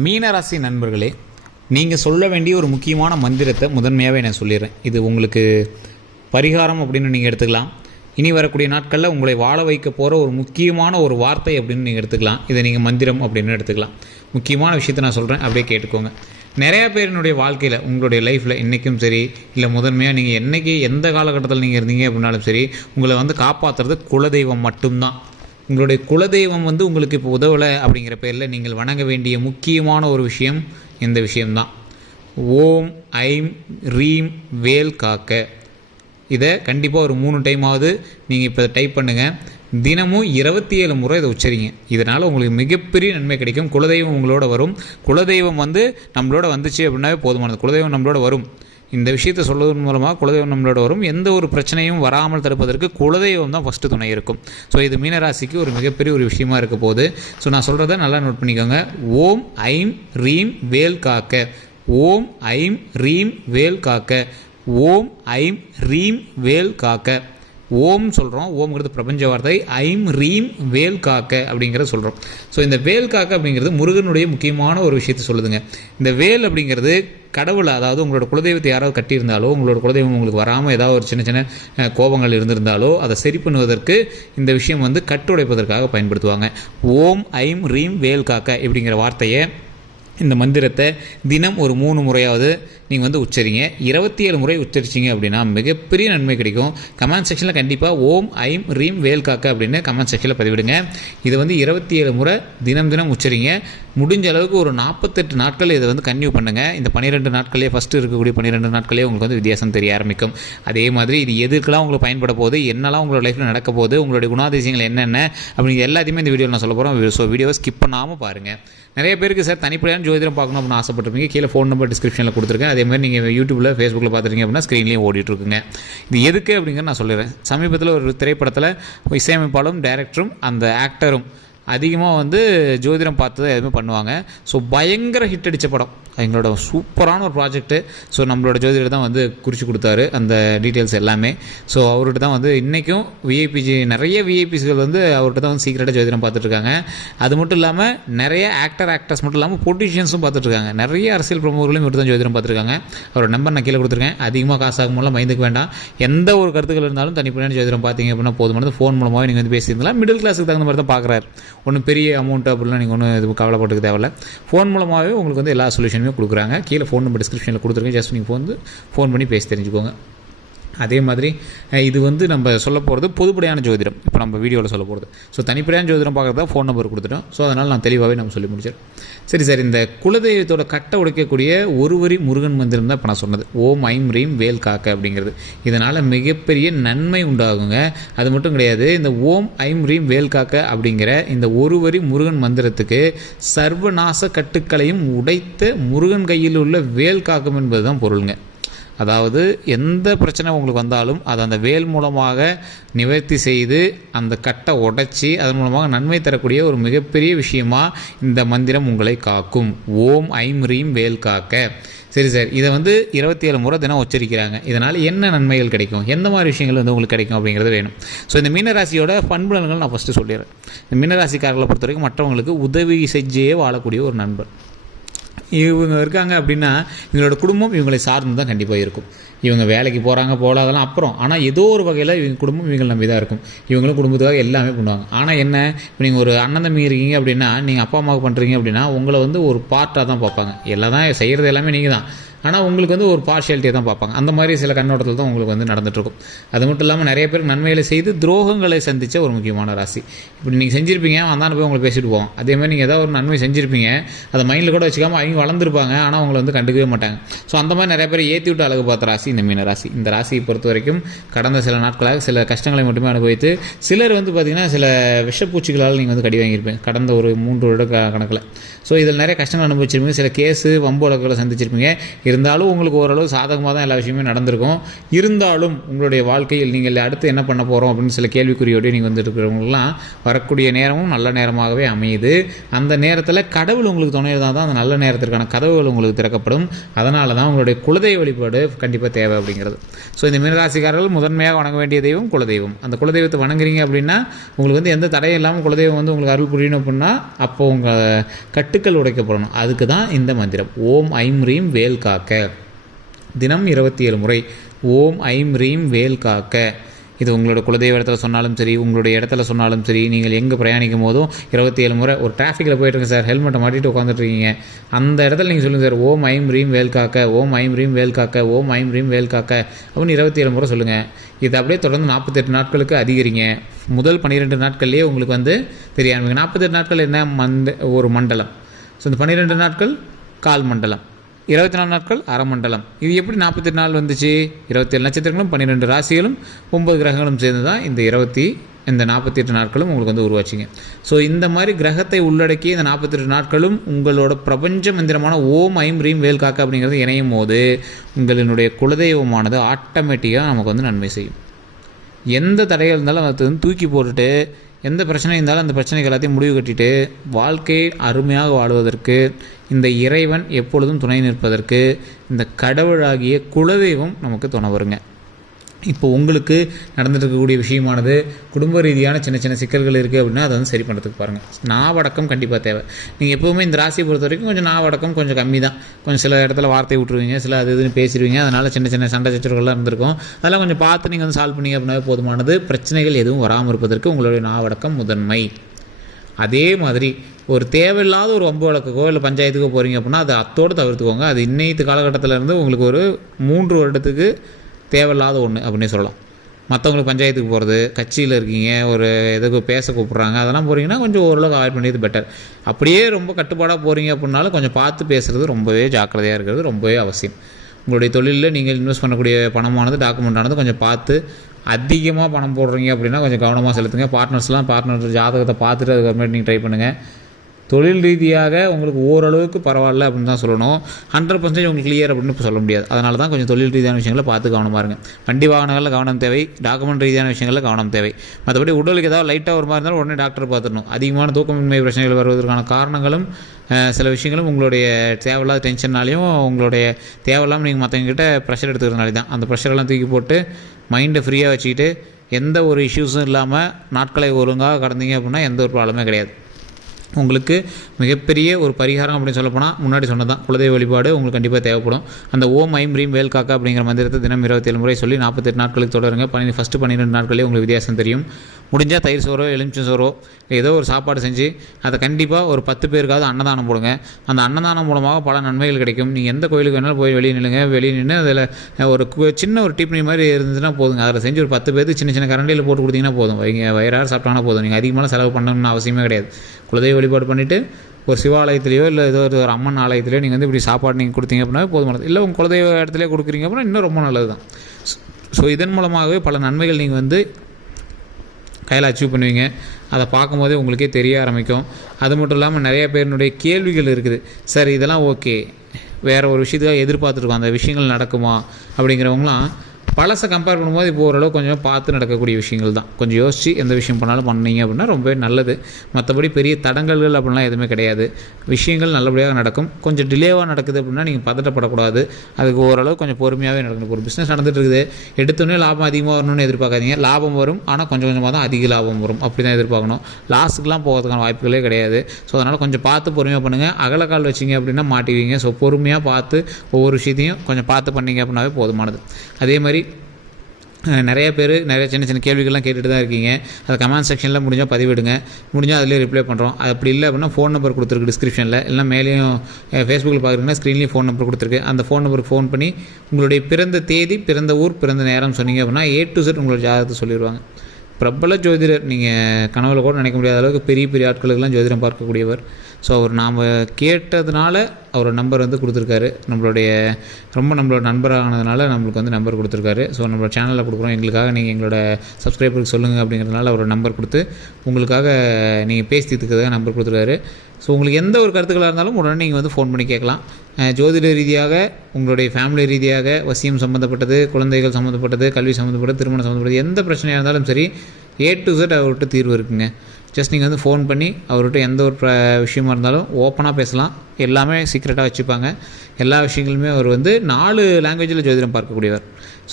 மீனராசி நண்பர்களே நீங்கள் சொல்ல வேண்டிய ஒரு முக்கியமான மந்திரத்தை முதன்மையாகவே நான் சொல்லிடுறேன். இது உங்களுக்கு பரிகாரம் அப்படின்னு நீங்கள் எடுத்துக்கலாம். இனி வரக்கூடிய நாட்களில் உங்களை வாழ வைக்க போகிற ஒரு முக்கியமான ஒரு வார்த்தை அப்படின்னு நீங்கள் எடுத்துக்கலாம். இதை நீங்கள் மந்திரம் அப்படின்னு எடுத்துக்கலாம். முக்கியமான விஷயத்தை நான் சொல்கிறேன் அப்படியே கேட்டுக்கோங்க. நிறையா பேரினுடைய வாழ்க்கையில் உங்களுடைய லைஃப்பில் இன்றைக்கும் சரி இல்லை முதன்மையாக நீங்கள் என்றைக்கு எந்த காலகட்டத்தில் நீங்கள் இருந்தீங்க அப்படின்னாலும் சரி உங்களை வந்து காப்பாற்றுறது குலதெய்வம் மட்டும்தான். உங்களுடைய குலதெய்வம் வந்து உங்களுக்கு இப்போ உதவலை அப்படிங்கிற பேரில் நீங்கள் வணங்க வேண்டிய முக்கியமான ஒரு விஷயம் இந்த விஷயம்தான். ஓம் ஐம் ரீம் வேல் காக்க. இதை கண்டிப்பாக ஒரு மூணு டைமாவது நீங்கள் இப்போ டைப் பண்ணுங்கள் தினமும் இருபத்தி ஏழு முறை இதை உச்சரிங்க. இதனால் உங்களுக்கு மிகப்பெரிய நன்மை கிடைக்கும். குலதெய்வம் உங்களோட வரும். குலதெய்வம் வந்து நம்மளோட வந்துச்சு அப்படின்னாவே போதுமானது. குலதெய்வம் நம்மளோட வரும். இந்த விஷயத்தை சொல்வதன் மூலமாக குலதெய்வம் நம்மளோட வரும். எந்த ஒரு பிரச்சனையும் வராமல் தடுப்பதற்கு குலதெய்வம் தான் ஃபஸ்ட்டு துணை இருக்கும். ஸோ இது மீனராசிக்கு ஒரு மிகப்பெரிய ஒரு விஷயமா இருக்க போகுது. ஸோ நான் சொல்கிறத நல்லா நோட் பண்ணிக்கோங்க. ஓம் ஐம் ரீம் வேல் காக்க. ஓம் ஐம் ரீம் வேல் காக்க. ஓம் ஐம் ரீம் வேல் காக்க. ஓம் சொல்கிறோம் ஓம்ங்கிறது பிரபஞ்ச வார்த்தை. ஐம் ரீம் வேல் காக்க அப்படிங்கிறத சொல்கிறோம் ஸோ இந்த வேல் காக்க அப்படிங்கிறது முருகனுடைய முக்கியமான ஒரு விஷயத்தை சொல்லுதுங்க. இந்த வேல் அப்படிங்கிறது கடவுள் அதாவது உங்களோட குலதெய்வத்தை யாராவது கட்டியிருந்தாலோ உங்களோட குலதெய்வம் உங்களுக்கு வராமல் ஏதாவது ஒரு சின்ன சின்ன கோபங்கள் இருந்திருந்தாலோ அதை சரி பண்ணுவதற்கு இந்த விஷயம் வந்து கட்டுடைப்பதற்காக பயன்படுத்துவாங்க. ஓம் ஐம் ரீம் வேல் காக்க இப்படிங்கிற வார்த்தையை இந்த மந்திரத்தை தினம் ஒரு மூணு முறையாவது நீங்கள் வந்து உச்சரிங்க. இருபத்தி ஏழு முறை உச்சரிச்சிங்க அப்படின்னா மிகப்பெரிய நன்மை கிடைக்கும். கமெண்ட் செக்ஷனில் கண்டிப்பாக ஓம் ஐம் ரீம் வேல் காக்க அப்படின்னு கமெண்ட் செக்ஷனில் பதிவிடுங்க. இதை வந்து இருபத்தி ஏழு முறை தினம் தினம் உச்சரிங்க. முடிஞ்ச அளவுக்கு ஒரு நாற்பத்தெட்டு நாட்கள் இதை வந்து கன்யூ பண்ணுங்கள் இந்த பன்னிரெண்டு நாட்களே ஃபஸ்ட்டு இருக்கக்கூடிய பன்னிரெண்டு நாட்களே உங்களுக்கு வந்து வித்தியாசம் தெரிய ஆரம்பிக்கும். அதே மாதிரி இது எதுக்கெல்லாம் உங்களுக்கு பயன்பட போகுது என்னெல்லாம் உங்களோட லைஃப்பில் நடக்க போகுது உங்களுடைய குணாதிசயங்கள் என்னென்ன அப்படிங்கிற எல்லாத்தையுமே இந்த வீடியோவில் நான் சொல்ல போகிறோம் ஸோ வீடியோவை ஸ்கிப் பண்ணாமல் பாருங்கள் நிறைய பேருக்கு சார் தனிப்படையான ஜோதிடம் பார்க்கணும் அப்படின்னு ஆசைப்பட்டிருப்பீங்க. கீழே ஃபோன் நம்பர் டிஸ்கிரிப்ஷனில் கொடுத்துருக்கேன். அதே மாதிரி நீங்கள் யூடியூப்பில் ஃபேஸ்புக்கில் பார்த்துருக்கீங்க அப்படின்னா ஸ்க்ரீன்லேயும் ஓடிட்டுருக்குங்க. இது எதுக்கு அப்படிங்கிற நான் சொல்லுறேன் சமீபத்தில் ஒரு திரைப்படத்தில் இசையமைப்பாளரும் டேரக்டரும் அந்த ஆக்டரும் அதிகமாக வந்து ஜோதிடம் பார்த்து தான் எதுவுமே பண்ணுவாங்க. ஸோ பயங்கர ஹிட் அடித்த படம். எங்களோட சூப்பரான ஒரு ப்ராஜெக்ட்டு ஸோ நம்மளோட ஜோதிடர் தான் வந்து குறித்து கொடுத்தாரு அந்த டீட்டெயில்ஸ் எல்லாமே. ஸோ அவர்கிட்ட தான் வந்து இன்றைக்கும் விஐபிஜி நிறைய விஐபிஸ்கள் வந்து அவர்கிட்ட தான் வந்து சீக்கிரட்டாக ஜோதிடம் பார்த்துட்ருக்காங்க அது மட்டும் இல்லாமல் நிறைய ஆக்டர் ஆக்டர்ஸ் மட்டும் இல்லாமல் பொலிட்டிஷியன்ஸும் பார்த்துட்ருக்காங்க நிறைய அரசியல் பிரமுகர்களும் இவர் தான் ஜோதிடம் பார்த்துருக்காங்க அவரோட நம்பர் நான் கீழே கொடுத்துருக்கேன். அதிகமாக காசாகும் மூலம் மைந்துக்கு வேண்டாம். எந்த ஒரு கருத்துக்கள் இருந்தாலும் தனிப்படையான ஜோதிடம் பார்த்தீங்க அப்படின்னா போதுமானது. ஃபோன் மூலமாக நீங்கள் வந்து பேசியிருந்தாலும் மிடில் கிளாஸுக்கு தகுந்த மாதிரி தான் பார்க்குறாரு. ஒன்றும் பெரிய அமௌண்ட் அப்படிலாம் நீங்கள் ஒன்றும் இது கவலைப்பட்டுக்க தேவையில்ல. ஃபோன் மூலமாகவே உங்களுக்கு வந்து எல்லா சொல்யூஷனுமே கொடுக்குறாங்க. கீழே ஃபோன் நம்பர் டிஸ்கிரிப்ஷனில் கொடுத்துருக்கேன். ஜஸ்ட் நீங்கள் வந்து ஃபோன் பண்ணி பேசி தெரிஞ்சுக்கோங்க. அதே மாதிரி இது வந்து நம்ம சொல்ல போகிறது பொதுப்படையான ஜோதிடம். இப்போ நம்ம வீடியோவில் சொல்ல போகிறது ஸோ தனிப்படையான ஜோதிடம் பார்க்குறதா ஃபோன் நம்பர் கொடுத்துட்டோம். ஸோ அதனால் நான் தெளிவாகவே நம்ம சொல்லி முடிச்சிடும் சரி சார் இந்த குலதெய்வத்தோட கட்டை உடைக்கக்கூடிய ஒரு வரி முருகன் மந்திரம் தான் இப்போ நான் சொன்னது. ஓம் ஐம் ரீம் வேல் காக்க அப்படிங்கிறது. இதனால் மிகப்பெரிய நன்மை உண்டாகுங்க. அது மட்டும் கிடையாது இந்த ஓம் ஐம் ரீம் வேல் காக்க அப்படிங்கிற இந்த ஒரு வரி முருகன் மந்திரத்துக்கு சர்வநாச கட்டுக்களையும் உடைத்த முருகன் கையில் உள்ள வேல் காக்கும் என்பது தான் பொருளுங்க. அதாவது எந்த பிரச்சனை உங்களுக்கு வந்தாலும் அதை அந்த வேல் மூலமாக நிவர்த்தி செய்து அந்த கட்டை உடைச்சி அதன் மூலமாக நன்மை தரக்கூடிய ஒரு மிகப்பெரிய விஷயமாக இந்த மந்திரம் உங்களை காக்கும். ஓம் ஐம் ரீம் வேல் காக்க. சரி சார் இதை வந்து இருபத்தி ஏழு முறை தினம் உச்சரிக்கிறாங்க. இதனால் என்ன நன்மைகள் கிடைக்கும்? எந்த மாதிரி விஷயங்கள் வந்து உங்களுக்கு கிடைக்கும் அப்படிங்கிறது வேணும். ஸோ இந்த மீனராசியோட பண்புலன்கள் நான் ஃபஸ்ட்டு சொல்லிடுறேன். இந்த மீனராசிக்காரர்களை பொறுத்த வரைக்கும் மற்றவங்களுக்கு உதவி செஞ்சே வாழக்கூடிய ஒரு நண்பர். இவங்க இருக்காங்க அப்படின்னா இவங்களோட குடும்பம் இவங்களை சார்ந்து தான் கண்டிப்பாக இருக்கும். இவங்க வேலைக்கு போகிறாங்க போகல அதெல்லாம் அப்புறம். ஆனால் ஏதோ ஒரு வகையில் இவங்க குடும்பம் இவங்களை நம்பி தான் இருக்கும். இவங்களும் குடும்பத்துக்காக எல்லாமே பண்ணுவாங்க. ஆனால் என்ன? இப்போ நீங்கள் ஒரு அண்ணன் தம்பி இருக்கீங்க அப்படின்னா நீங்கள் அப்பா அம்மாவுக்கு பண்ணுறீங்க அப்படின்னா உங்களை வந்து ஒரு பார்ட்டாக தான் பார்ப்பாங்க. எல்லாம் தான் செய்கிறது எல்லாமே நீங்கள் தான் ஆனால் உங்களுக்கு வந்து ஒரு பார்ஷியாலிட்டியை தான் பார்ப்பாங்க. அந்த மாதிரி சில கண்ணோட்டத்தில் தான் உங்களுக்கு வந்து நடந்துகிட்ருக்கும் அது மட்டும் இல்லாமல் நிறைய பேருக்கு நன்மைகளை செய்து துரோகங்களை சந்தித்த ஒரு முக்கியமான ராசி. இப்படி நீங்கள் செஞ்சுருப்பீங்க வந்தான போய் உங்களை பேசிட்டு போவோம் அதே மாதிரி நீங்கள் ஏதாவது ஒரு நன்மை செஞ்சுருப்பீங்க அதை மைண்டில் கூட வச்சுக்காம அவங்க வளர்ந்துருப்பாங்க ஆனால் அவங்கள வந்து கண்டுக்கவே மாட்டாங்க. ஸோ அந்த மாதிரி நிறைய பேர் ஏற்றி விட்டு அழகு பார்த்த ராசி இந்த மீன ராசி. இந்த ராசியை பொறுத்த வரைக்கும் கடந்த சில நாட்களாக சில கஷ்டங்களை மட்டுமே அனுபவித்து சிலர் வந்து பார்த்திங்கன்னா சில விஷப்பூச்சிகளால் நீங்கள் வந்து கடி வாங்கியிருப்பீங்க. கடந்த ஒரு மூன்று வருட க- கணக்கில். ஸோ இதில் நிறைய கஷ்டங்கள் அனுபவிச்சிருப்பீங்க. சில கேஸு வம்பு வழக்குகளை சந்திச்சிருப்பீங்க. இருந்தாலும் உங்களுக்கு ஓரளவு சாதகமாக தான் எல்லா விஷயமே நடந்திருக்கும். இருந்தாலும் உங்களுடைய வாழ்க்கையில் நீங்கள் அடுத்து என்ன பண்ண போகிறோம் அப்படின்னு சில கேள்விக்குறியோடு நீங்கள் வந்துருக்கிறவங்களாம் வரக்கூடிய நேரமும் நல்ல நேரமாகவே அமையுது. அந்த நேரத்தில் கடவுள் உங்களுக்கு துணை இருந்தால் தான் அந்த நல்ல நேரத்திற்கான கதவுகள் உங்களுக்கு திறக்கப்படும். அதனால தான் உங்களுடைய குலதெய்வ வழிபாடு கண்டிப்பாக தேவை அப்படிங்கிறது. ஸோ இந்த மீனராசிக்காரர்கள் முதன்மையாக வணங்க வேண்டிய தெய்வம் குலதெய்வம். அந்த குலதெய்வத்தை வணங்குறீங்க அப்படின்னா உங்களுக்கு வந்து எந்த தடையும் இல்லாமல் குலதெய்வம் வந்து உங்களுக்கு அருள் புரியணும் அப்படின்னா அப்போ உங்கள் கட்டுக்கள் உடைக்கப்படணும். அதுக்கு தான் இந்த மந்திரம். ஓம் ஐம் ரீம் வேல்கா காக்க. தினம் இருபத்தி ஏழு முறை ஓம் ஐம் ரீம் வேல் காக்க. இது உங்களோட குலதெய்வ இடத்துல சொன்னாலும் சரி உங்களுடைய இடத்துல சொன்னாலும் சரி நீங்கள் எங்கே பிரயாணிக்கும் போதும் இருபத்தி ஏழு முறை ஒரு டிராஃபிக்கில் போயிட்டுருங்க சார் ஹெல்மெட்டை மாட்டிட்டு உட்காந்துட்ருக்கீங்க அந்த இடத்துல நீங்கள் சொல்லுங்கள் சார் ஓம் ஐம் ரீம் வேல் காக்க ஓம் ஐம் ரீம் வேல் காக்க ஓம் ஐம் ரீம் வேல் காக்க அப்படின்னு இருபத்தி ஏழு முறை சொல்லுங்கள் இது அப்படியே தொடர்ந்து நாற்பத்தெட்டு நாட்களுக்கு அதிகரிங்க. முதல் பன்னிரெண்டு நாட்கள்லேயே உங்களுக்கு வந்து தெரிய ஆரம்பிங்க நாற்பத்தெட்டு நாட்கள் என்ன? மந்த ஒரு மண்டலம். ஸோ இந்த பன்னிரெண்டு நாட்கள் கால் மண்டலம். இருபத்தி நாலு நாட்கள் அறமண்டலம். இது எப்படி நாற்பத்தெட்டு நாள் வந்துச்சு? இருபத்தேழு நட்சத்திரங்களும் பன்னிரெண்டு ராசிகளும் ஒன்பது கிரகங்களும் சேர்ந்து தான் இந்த இருபத்தி இந்த நாற்பத்தி எட்டு நாட்களும் உங்களுக்கு வந்து உருவாச்சிங்க. ஸோ இந்த மாதிரி கிரகத்தை உள்ளடக்கி இந்த நாற்பத்தெட்டு நாட்களும் உங்களோட பிரபஞ்ச மந்திரமான ஓம் ஐம் ரீம் வேல் காக்க அப்படிங்கிறது இணையும் போது உங்களினுடைய குலதெய்வமானது ஆட்டோமேட்டிக்காக நமக்கு வந்து நன்மை செய்யும். எந்த தடைகள் இருந்தாலும் அது வந்து தூக்கி போட்டுட்டு எந்த பிரச்சனை இருந்தாலும் அந்த பிரச்சனைகள் எல்லாத்தையும் முடிவு கட்டிட்டு வாழ்க்கையை அருமையாக வாழ்வதற்கு இந்த இறைவன் எப்பொழுதும் துணை நிற்பதற்கு இந்த கடவுளாகிய குலதெய்வம் நமக்கு துணை வருங்க. இப்போ உங்களுக்கு நடந்துட்டு இருக்கக்கூடிய விஷயமானது குடும்ப ரீதியான சின்ன சின்ன சிக்கல்கள் இருக்குது அப்படின்னா அதை வந்து சரி பண்ணுறதுக்கு பாருங்கள் நாவடக்கம் கண்டிப்பாக தேவை. நீங்கள் எப்போவுமே இந்த ராசியை பொறுத்த வரைக்கும் கொஞ்சம் நாவடக்கம் கொஞ்சம் கம்மி தான். கொஞ்சம் சில இடத்துல வார்த்தை விட்டுருவீங்க சில அது இதுன்னு பேசிடுவீங்க அதனால் சின்ன சின்ன சண்டை சச்சரவுகள்லாம் இருந்திருக்கும். அதெல்லாம் கொஞ்சம் பார்த்து நீங்கள் வந்து சால்வ் பண்ணீங்க அப்படின்னா போதுமானது. பிரச்சனைகள் எதுவும் வராமல் இருப்பதற்கு உங்களுடைய நாவடக்கம் முதன்மை. அதே மாதிரி ஒரு தேவையில்லாத ஒரு ஒம்பு வழக்குக்கோ இல்லை பஞ்சாயத்துக்கோ போகிறீங்க அப்படின்னா அதை அத்தோடு தவிர்த்துக்கோங்க. அது இன்னைத்து காலகட்டத்தில் இருந்து உங்களுக்கு ஒரு மூன்று வருடத்துக்கு தேவையில்லாத ஒன்று அப்படின்னு சொல்லலாம். மற்றவங்களுக்கு பஞ்சாயத்துக்கு போகிறது கட்சியில் இருக்கீங்க ஒரு எதுக்கு பேச கூப்பிட்றாங்க அதெல்லாம் போகிறீங்கன்னா கொஞ்சம் ஓரளவுக்கு அவாய்ட் பண்ணியது பெட்டர் அப்படியே ரொம்ப கட்டுப்பாடாக போகிறீங்க அப்படின்னாலும் கொஞ்சம் பார்த்து பேசுகிறது ரொம்பவே ஜாக்கிரதையாக இருக்கிறது ரொம்பவே அவசியம். உங்களுடைய தொழிலில் நீங்கள் இன்வெஸ்ட் பண்ணக்கூடிய பணமானது டாக்குமெண்ட் ஆனது கொஞ்சம் பார்த்து அதிகமாக பணம் போடுறீங்க அப்படின்னா கொஞ்சம் கவனமாக செலுத்துங்க. பார்ட்னர்ஸ்லாம் பார்ட்னர் ஜாதகத்தை பார்த்துட்டு அதுக்கப்புறமேட்டு நீங்கள் ட்ரை பண்ணுங்கள் தொழில் ரீதியாக உங்களுக்கு ஓரளவுக்கு பரவாயில்ல அப்படின்னு தான் சொல்லணும். ஹண்ட்ரட் பர்சன்டேஜ் உங்களுக்கு கிளியர் அப்படின்னு சொல்ல முடியாது. அதனால தான் கொஞ்சம் தொழில் ரீதியான விஷயங்களை பார்த்து கவனமாக இருங்க. வண்டி வாகனங்களில் கவனம் தேவை. டாக்குமெண்ட் ரீதியான விஷயங்களில் கவனம் தேவை. மற்றபடி உடலுக்கு ஏதாவது லைட்டாக ஒரு மாதிரி இருந்தாலும் உடனே டாக்டர் பார்த்துடணும். அதிகமான தூக்கமின்மை பிரச்சனைகள் வருவதற்கான காரணங்களும் சில விஷயங்களும் உங்களுடைய தேவையில்லாத டென்ஷன்னாலையும் உங்களுடைய தேவையில்லாமல் நீங்கள் மற்றவங்ககிட்ட ப்ரெஷர் எடுத்துக்கிறதுனால தான். அந்த ப்ரெஷரெல்லாம் தூக்கி போட்டு மைண்டை ஃப்ரீயாக வச்சுக்கிட்டு எந்த ஒரு இஷ்யூஸும் இல்லாமல் நாட்களை ஒழுங்காக கடந்தீங்க அப்படின்னா எந்த ஒரு ப்ராப்ளமே கிடையாது. உங்களுக்கு மிகப்பெரிய ஒரு பரிகாரம் அப்படின்னு சொல்லப்போனால் முன்னாடி சொன்னதான் குலதெய்வ வழிபாடு உங்களுக்கு கண்டிப்பாக தேவைப்படும். அந்த ஓம் ஐம் ரீம் வேல் காக்கா அப்படிங்கிற மந்திரத்தை தினம் இருபத்தேழு முறை சொல்லி நாற்பத்தெட்டு நாட்களுக்கு தொடருங்க. பன்னெண்டு ஃபஸ்ட்டு பன்னிரெண்டு நாட்களே உங்களுக்கு வித்தியாசம் தெரியும். முடிஞ்சால் தயிர் சோறோ எலுமிச்சம் சோறோ ஏதோ ஒரு சாப்பாடு செஞ்சு அதை கண்டிப்பாக ஒரு பத்து பேருக்காவது அன்னதானம் போடுங்க. அந்த அன்னதானம் மூலமாக பல நன்மைகள் கிடைக்கும். நீங்கள் எந்த கோயிலுக்கு வேணாலும் போய் வெளியே நில்லுங்க. வெளியே நின்று அதில் ஒரு சின்ன ஒரு டிப்னி மாதிரி இருந்துச்சுன்னா போதுங்க. அதில் செஞ்சு ஒரு பத்து பேருக்கு சின்ன சின்ன கரண்டியில் போட்டு கொடுத்தீங்கன்னா போதும். வைங்க வயிறார சாப்பிட்டாங்கன்னா போதும். நீங்கள் அதிகமான செலவு பண்ணணும்னு அவசியமே கிடையாது. குலதெய்வ வழிபாடு பண்ணிவிட்டு ஒரு சிவாலயத்திலையோ இல்லை ஏதோ ஒரு அம்மன் ஆலயத்திலையோ நீங்கள் வந்து இப்படி சாப்பாடு நீங்கள் கொடுத்தீங்க அப்படின்னா போதுமானது. இல்லை உங்கள் குலதெய்வ இடத்துலையே கொடுக்குறீங்க அப்படின்னா இன்னும் ரொம்ப நல்லது தான் ஸோ இதன் மூலமாகவே பல நன்மைகள் நீங்கள் வந்து கையில் அச்சீவ் பண்ணுவீங்க. அதை பார்க்கும்போதே உங்களுக்கே தெரிய ஆரம்பிக்கும். அது மட்டும் இல்லாமல் நிறைய பேருனுடைய கேள்விகள் இருக்குது. சார் இதெல்லாம் ஓகே வேறு ஒரு விஷயத்துக்காக எதிர்பார்த்துருக்கோம். அந்த விஷயங்கள் நடக்குமா அப்படிங்கிறவங்களாம் பழசை கம்பேர் பண்ணும்போது இப்போ ஓரளவு கொஞ்சம் பார்த்து நடக்கக்கூடிய விஷயங்கள் தான். கொஞ்சம் யோசித்து எந்த விஷயம் பண்ணாலும் பண்ணீங்க அப்படின்னா ரொம்பவே நல்லது. மற்றபடி பெரிய தடங்கல்கள் அப்படிலாம் எதுவுமே கிடையாது. விஷயங்கள் நல்லபடியாக நடக்கும். கொஞ்சம் டிலேவாக நடக்குது அப்படின்னா நீங்கள் பதட்டப்படக்கூடாது. அதுக்கு ஓரளவு கொஞ்சம் பொறுமையாகவே நடக்கணும். ஒரு பிஸ்னஸ் நடந்துட்டு இருக்குது எடுத்தோடனே லாபம் அதிகமாக வரணும்னு எதிர்பார்க்காதீங்க. லாபம் வரும். ஆனால் கொஞ்சம் கொஞ்சமாக தான் அதிக லாபம் வரும். அப்படி தான் எதிர்பார்க்கணும் லாஸுக்குலாம் போகிறதுக்கான வாய்ப்புகளே கிடையாது. ஸோ அதனால் கொஞ்சம் பார்த்து பொறுமையாக பண்ணுங்கள் அகலக்கால் வச்சிங்க அப்படின்னா மாட்டிவிங்க ஸோ பொறுமையாக பார்த்து ஒவ்வொரு விஷயத்தையும் கொஞ்சம் பார்த்து பண்ணீங்க அப்படின்னாவே போதுமானது. அதே மாதிரி நிறைய பேர் நிறைய சின்ன சின்ன கேள்விகள்லாம் கேட்டுட்டு தான் இருக்கீங்க. அதை கமெண்ட் செக்ஷனில் முடிஞ்சால் பதிவிடுங்க. முடிஞ்சால் அதிலே ரிப்ளை பண்ணுறோம் அது அப்படி இல்லை அப்படின்னா ஃபோன் நம்பர் கொடுத்துருக்கு டிஸ்கிரிப்ஷனில் இல்லை மேலேயும் ஃபேஸ்புக்கில் பார்க்குறீங்கன்னா ஸ்க்ரீன்லேயும் ஃபோன் நம்பர் கொடுத்துருக்கு. அந்த ஃபோன் நம்பருக்கு ஃபோன் பண்ணி உங்களுடைய பிறந்த தேதி பிறந்த ஊர் பிறந்த நேரம் சொன்னீங்க அப்படின்னா ஏ டு செட் உங்களோட ஜாதகத்தை சொல்லிடுவாங்க பிரபல ஜோதிடர் நீங்கள் கனவுல கூட நினைக்க முடியாத அளவுக்கு பெரிய பெரிய ஆட்களுக்கெல்லாம் ஜோதிடம் பார்க்கக்கூடியவர். ஸோ அவர் நாம் கேட்டதுனால அவர் நம்பர் வந்து கொடுத்துருக்காரு. நம்மளுடைய ரொம்ப நம்மளோட நண்பரானதுனால நம்மளுக்கு வந்து நம்பர் கொடுத்துருக்காரு. ஸோ நம்மளோட சேனலில் கொடுக்குறோம். எங்களுக்காக நீங்கள் எங்களோட சப்ஸ்கிரைபருக்கு சொல்லுங்கள் அப்படிங்கிறதுனால அவர் நம்பர் கொடுத்து உங்களுக்காக நீங்கள் பேசி நம்பர் கொடுத்துருக்காரு. ஸோ உங்களுக்கு எந்த ஒரு கருத்துக்களாக இருந்தாலும் உடனே நீங்கள் வந்து ஃபோன் பண்ணி கேட்கலாம். ஜோதிட ரீதியாக உங்களுடைய ஃபேமிலி ரீதியாக வசியம் சம்மந்தப்பட்டது குழந்தைகள் சம்மந்தப்பட்டது கல்வி சம்மந்தப்பட்டது திருமணம் சம்மந்தப்பட்டது எந்த பிரச்சனையாக இருந்தாலும் சரி ஏ டு சட் அவர்கிட்ட தீர்வு இருக்குங்க. ஜஸ்ட் நீங்கள் வந்து ஃபோன் பண்ணி அவர்கிட்ட எந்த ஒரு ப்ர- விஷயமா இருந்தாலும் ஓப்பனாக பேசலாம். எல்லாமே சீக்ரெட்டாக வச்சுப்பாங்க. எல்லா விஷயங்களுமே அவர் வந்து நாலு லாங்குவேஜில் ஜோதிடம் பார்க்கக்கூடியவர்.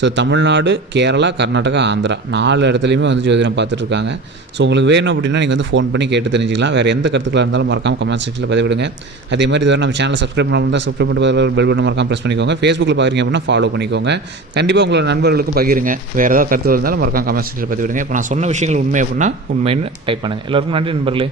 ஸோ தமிழ்நாடு கேரளா கர்நாடகா ஆந்திரா நாலு இடத்துலையுமே வந்து ஜோதிடம் பார்த்துட்ருக்காங்க. ஸோ உங்களுக்கு வேணும் அப்படின்னா நீங்கள் வந்து ஃபோன் பண்ணி கேட்டு தெரிஞ்சிக்கலாம். வேறு எந்த கருத்துக்களாக இருந்தாலும் மறக்காம கமெண்ட் செக்ஷனில் பதிவிடுங்க. அதே மாதிரி இதுவரை நம்ம சேனலை சப்ஸ்கிரைப் பண்ணாமல் இருந்தால் சப்ஸ்கிரைப் பண்ணிட்டு பெல் பட்டன் மறக்காமல் ப்ரெஸ் பண்ணிக்கோங்க. ஃபேஸ்புக்கில் பார்க்குறீங்க அப்படின்னா ஃபாலோ பண்ணிக்கோங்க. கண்டிப்பாக உங்களோட நண்பர்களுக்கும் பகிருங்க. வேறு ஏதாவது கருத்துக்கள் இருந்தாலும் மறக்காம கமெண்ட் செக்ஷனில் பதிவிடுங்க. இப்போ நான் சொன்ன விஷயங்கள் உண்மை அப்படின்னா உண்மைன்னு டைப் பண்ணுங்கள் எல்லாருக்கும் நன்றி நண்பர்களே.